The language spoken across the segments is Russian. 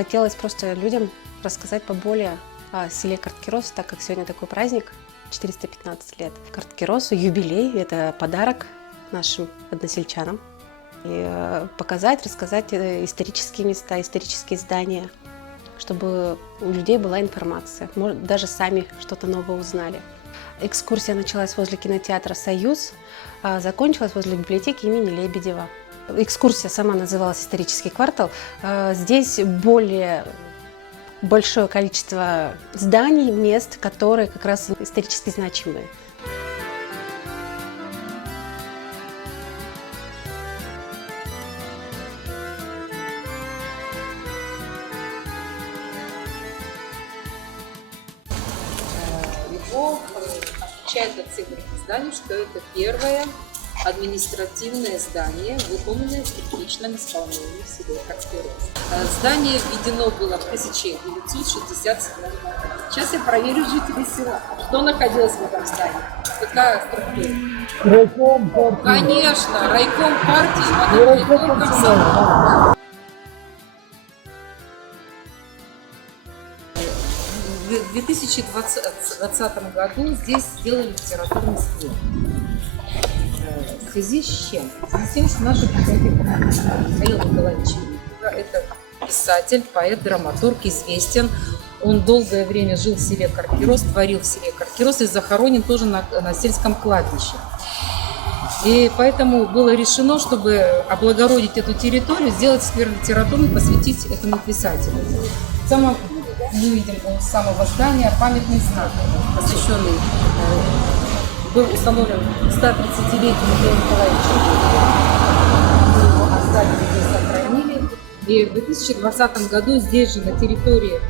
Хотелось просто людям рассказать поболее о селе Карткирос, так как сегодня такой праздник, 415 лет. Карткиросу юбилей, это подарок нашим односельчанам. И показать, рассказать исторические места, исторические здания, чтобы у людей была информация, может, даже сами что-то новое узнали. Экскурсия началась возле кинотеатра «Союз», а закончилась возле библиотеки имени Лебедева. Экскурсия сама называлась «Исторический квартал». Здесь более большое количество зданий, мест, которые как раз исторически значимые. Его отличает от всех других зданий, что это первое административное здание, выполненное в техничном исполнении в селе Карткирос. Здание введено было в 1967 году. Сейчас я проверю жителей села, что находилось в этом здании, какая структура. Райком партии. Конечно, райком партии, потом райком комсомола. В 2020 году здесь сделали литературный сквер. В связи с чем? В связи с тем, что наша библиотека Михаил Николаевич это писатель, поэт, драматург, известен. Он долгое время жил в селе Карткирос, творил в селе Карткирос и захоронен тоже на сельском кладбище. И поэтому было решено, чтобы облагородить эту территорию, сделать сквер литературный, посвятить этому писателю. Мы видим у самого здания памятный знак, посвященный, был установлен 130-летию Михаила Николаевича. Мы его оставили, здесь сохранили. И в 2020 году здесь же, на территории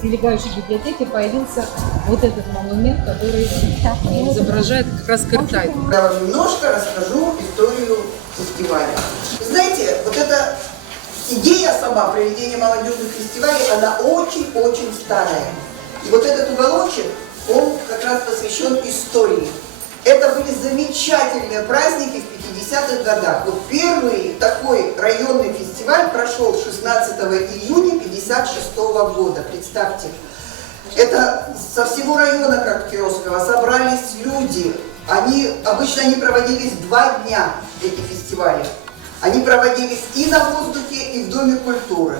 прилегающей библиотеки, появился вот этот монумент, который изображает как раз Кыртай. Я вам немножко расскажу историю фестиваля. Знаете, вот эта идея сама проведения молодежных фестивалей, она очень-очень старая. И вот этот уголочек, он как раз посвящен истории. Это были замечательные праздники в 50-х годах. Вот первый такой районный фестиваль прошел 16 июня 1956 года. Представьте, это со всего района Карткиросского собрались люди. Обычно они проводились 2 дня, эти фестивали. Они проводились и на воздухе, и в Доме культуры.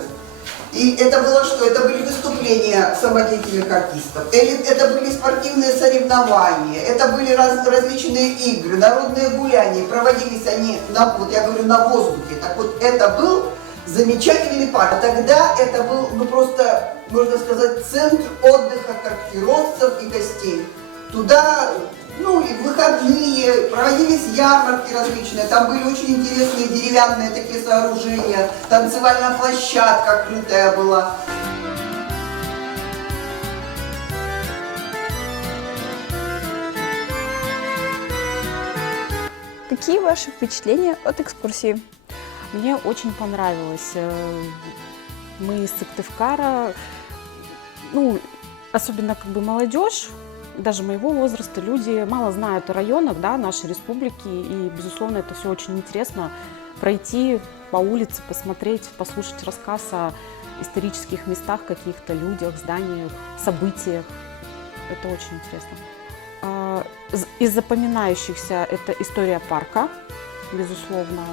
И это было что? Это были выступления самодеятельных артистов, это были спортивные соревнования, это были различные игры, народные гуляния. Проводились они, вот я говорю, на воздухе. Так вот, это был замечательный парк. Тогда это был, просто, можно сказать, центр отдыха карткироссов и гостей. Туда, и в выходные проводились ярмарки различные, там были очень интересные деревянные такие сооружения, танцевальная площадка открытая была. Какие ваши впечатления от экскурсии? Мне очень понравилось. Мы из Сыктывкара, особенно молодежь, даже моего возраста, люди мало знают о районах, нашей республики, и, безусловно, это все очень интересно. Пройти по улице, посмотреть, послушать рассказ о исторических местах, каких-то людях, зданиях, событиях. Это очень интересно. Из запоминающихся это история парка, безусловно.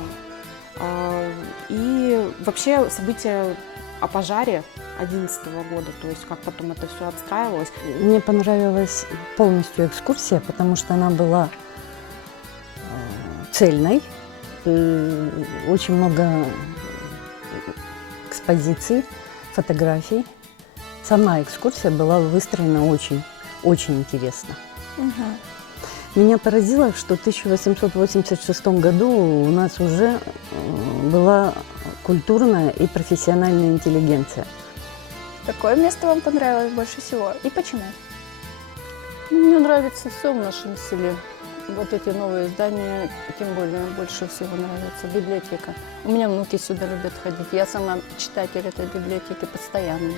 И вообще события о пожаре 2011 года, то есть как потом это все отстраивалось. Мне понравилась полностью экскурсия, потому что она была цельной, очень много экспозиций, фотографий. Сама экскурсия была выстроена очень интересно. Меня поразило, что в 1886 году у нас уже была культурная и профессиональная интеллигенция. Какое место вам понравилось больше всего и почему? Мне нравится все в нашем селе. Вот эти новые здания, тем более, больше всего нравится библиотека. У меня внуки сюда любят ходить. Я сама читатель этой библиотеки постоянно.